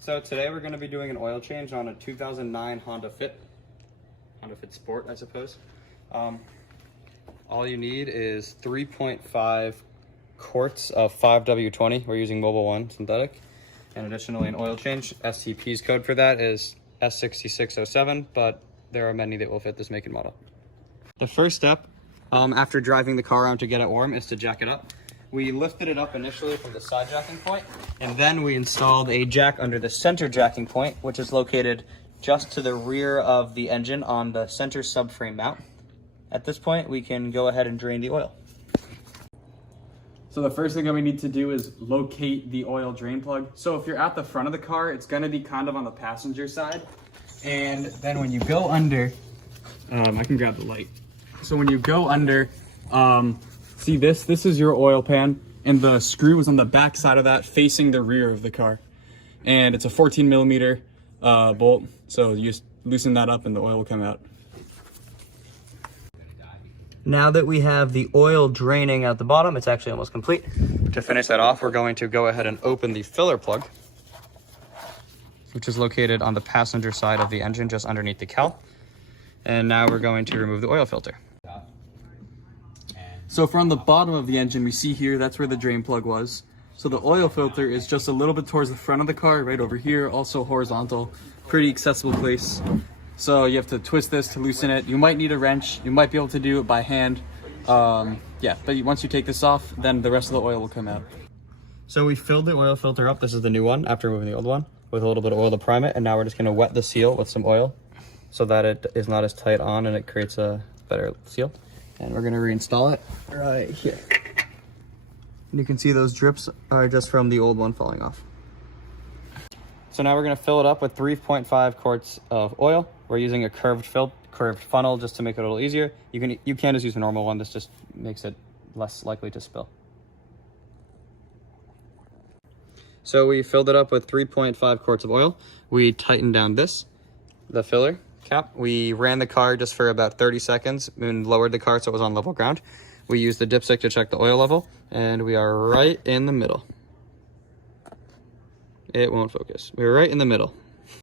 So today we're going to be doing an oil change on a 2009 Honda Fit Sport, I suppose. All you need is 3.5 quarts of 5W20. We're using Mobil 1 synthetic. And additionally an oil change. STP's code for that is S6607, but there are many that will fit this make and model. The first step after driving the car around to get it warm is to jack it up. We lifted it up initially from the side jacking point, and then we installed a jack under the center jacking point, which is located just to the rear of the engine on the center subframe mount. At this point, we can go ahead and drain the oil. So the first thing that we need to do is locate the oil drain plug. So if you're at the front of the car, it's gonna be kind of on the passenger side. And then when you go under, I can grab the light. So when you go under, see this is your oil pan, and the screw is on the back side of that facing the rear of the car. And it's a 14 millimeter bolt. So you just loosen that up and the oil will come out. Now that we have the oil draining at the bottom, it's actually almost complete. To finish that off, we're going to go ahead and open the filler plug, which is located on the passenger side of the engine, just underneath the cowl. And now we're going to remove the oil filter. So from the bottom of the engine, we see here, that's where the drain plug was. So the oil filter is just a little bit towards the front of the car, right over here, also horizontal, pretty accessible place. So you have to twist this to loosen it. You might need a wrench. You might be able to do it by hand. Yeah, but once you take this off, then the rest of the oil will come out. So we filled the oil filter up. This is the new one after removing the old one with a little bit of oil to prime it. And now we're just gonna wet the seal with some oil so that it is not as tight on and it creates a better seal. And we're gonna reinstall it right here. And you can see those drips are just from the old one falling off. So now we're gonna fill it up with 3.5 quarts of oil. We're using a curved funnel just to make it a little easier. You can just use a normal one. This just makes it less likely to spill. So we filled it up with 3.5 quarts of oil. We tightened down the filler cap. We ran the car just for about 30 seconds and lowered the car so it was on level ground. We used the dipstick to check the oil level, and we are right in the middle. It won't focus. We're right in the middle.